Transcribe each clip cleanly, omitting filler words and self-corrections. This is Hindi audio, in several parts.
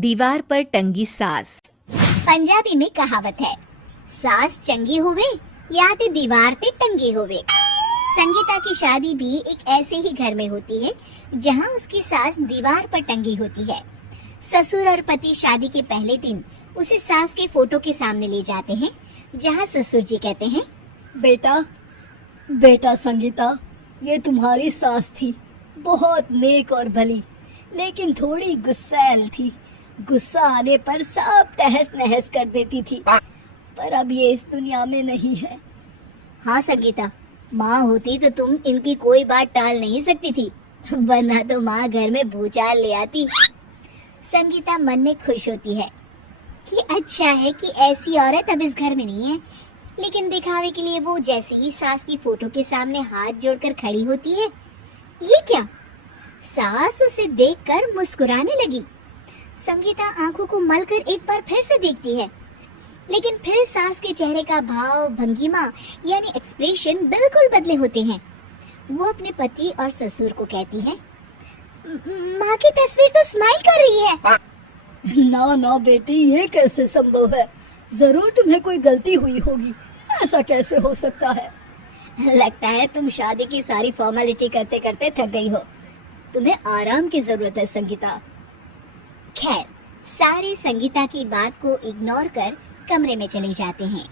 दीवार पर टंगी सास। पंजाबी में कहावत है, सास चंगी होवे या ते दीवार ते टंगी होवे। संगीता की शादी भी एक ऐसे ही घर में होती है जहां उसकी सास दीवार पर टंगी होती है। ससुर और पति शादी के पहले दिन उसे सास के फोटो के सामने ले जाते हैं, जहां ससुर जी कहते हैं, बेटा संगीता, ये तुम्हारी सास थी, बहुत नेक और भली, लेकिन थोड़ी गुस्सैल थी। गुस्सा आने पर सब तहस नहस कर देती थी, पर अब ये इस दुनिया में नहीं है। हाँ संगीता, माँ होती तो तुम इनकी कोई बात टाल नहीं सकती थी, वरना तो माँ घर में भूचाल ले आती। संगीता मन में खुश होती है कि अच्छा है कि ऐसी औरत अब इस घर में नहीं है, लेकिन दिखावे के लिए वो जैसे ही सास की फोटो के सामने हाथ जोड़कर खड़ी होती है, ये क्या? सास उसे देखकर मुस्कुराने लगी। संगीता आंखों को मलकर एक बार फिर से देखती है, लेकिन फिर सास के चेहरे का भाव, भंगिमा यानी एक्सप्रेशन बिल्कुल बदले होते हैं। वो अपने पति और ससुर को कहती है, माँ की तस्वीर तो स्माइल कर रही है। ना बेटी, ये कैसे संभव है? जरूर तुम्हें कोई गलती हुई होगी, ऐसा कैसे हो सकता है? लगता है तुम शादी की सारी फॉर्मेलिटी करते करते थक गई हो, तुम्हें आराम की जरूरत है संगीता। खैर, सारे संगीता की बात को इग्नोर कर कमरे में चले जाते हैं।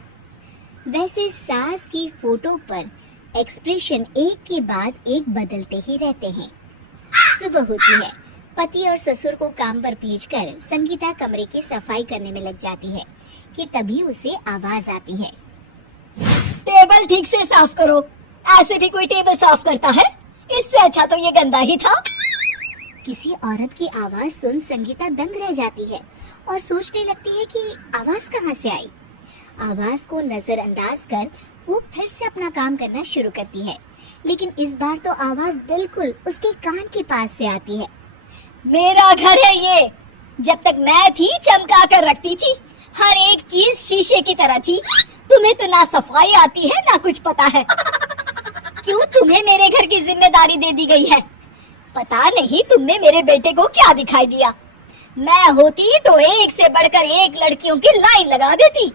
वैसे सास की फोटो पर एक्सप्रेशन एक के बाद एक बदलते ही रहते हैं। सुबह होती है, पति और ससुर को काम पर भेजकर संगीता कमरे की सफाई करने में लग जाती है कि तभी उसे आवाज आती है, टेबल ठीक से साफ करो। ऐसे भी कोई टेबल साफ करता है? इससे अच्छा तो ये गंदा ही था। किसी औरत की आवाज सुन संगीता दंग रह जाती है और सोचने लगती है कि आवाज कहाँ से आई। आवाज को नजरअंदाज कर वो फिर से अपना काम करना शुरू करती है, लेकिन इस बार तो आवाज बिल्कुल उसके कान के पास से आती है। मेरा घर है ये। जब तक मैं थी चमका कर रखती थी, हर एक चीज शीशे की तरह थी। तुम्हें तो ना सफाई आती है ना कुछ पता है। क्यों तुम्हें मेरे घर की जिम्मेदारी दे दी गई है? पता नहीं तुमने मेरे बेटे को क्या दिखाई दिया। मैं होती तो एक से बढ़कर एक लड़कियों की लाइन लगा देती।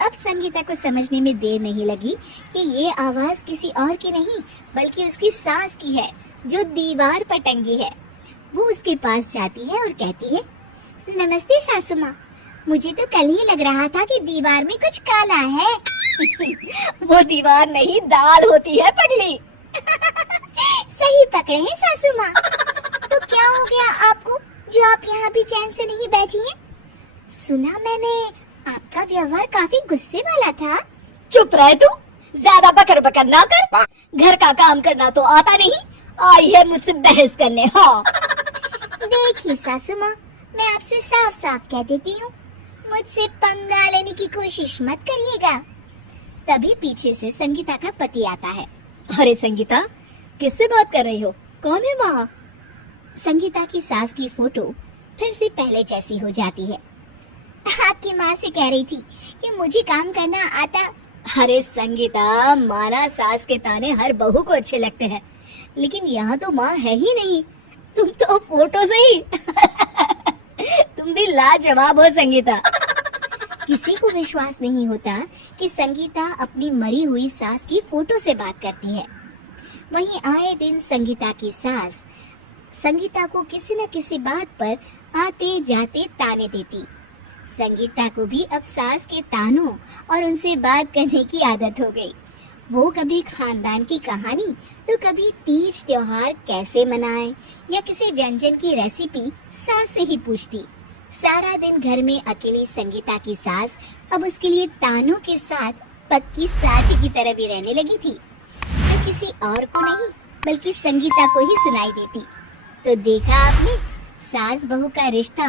अब संगीता को समझने में देर नहीं लगी कि ये आवाज किसी और की नहीं बल्कि उसकी सास की है, जो दीवार पर टंगी है। वो उसके पास जाती है और कहती है, नमस्ते सासू माँ, मुझे तो कल ही लग रहा था कि दीवार में कुछ काला है। वो दीवार नहीं, दाल होती है पगली। सही पकड़े हैं सासू माँ। तो क्या हो गया आपको जो आप यहाँ भी चैन से नहीं बैठी हैं? सुना मैंने आपका व्यवहार काफी गुस्से वाला था। चुप रहे तू, ज्यादा बकर बकर ना कर। घर का काम करना तो आता नहीं, आई है मुझसे बहस करने। हाँ देखिए सासू माँ, मैं आपसे साफ साफ कह देती हूँ, मुझसे पंगा लेने की कोशिश मत करिएगा। तभी पीछे से संगीता का पति आता है। अरे संगीता, किससे बात कर रही हो? कौन है वहाँ? संगीता की सास की फोटो फिर से पहले जैसी हो जाती है। आपकी माँ से कह रही थी कि मुझे काम करना आता। अरे संगीता, माना सास के ताने हर बहू को अच्छे लगते हैं, लेकिन यहाँ तो माँ है ही नहीं। तुम तो फोटो से ही तुम भी लाजवाब हो संगीता। किसी को विश्वास नहीं होता कि संगीता अपनी मरी हुई सास की फोटो से बात करती है। वहीं आए दिन संगीता की सास संगीता को किसी न किसी बात पर आते जाते ताने देती। संगीता को भी अब सास के तानों और उनसे बात करने की आदत हो गई। वो कभी खानदान की कहानी तो कभी तीज त्योहार कैसे मनाए या किसी व्यंजन की रेसिपी सास से ही पूछती। सारा दिन घर में अकेली संगीता की सास अब उसके लिए तानों के साथ पक्की साथी की तरह भी रहने लगी थी, जो किसी और को नहीं बल्कि संगीता को ही सुनाई देती। तो देखा आपने, सास बहू का रिश्ता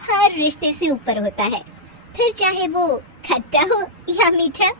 हर रिश्ते से ऊपर होता है, फिर चाहे वो खट्टा हो या मीठा।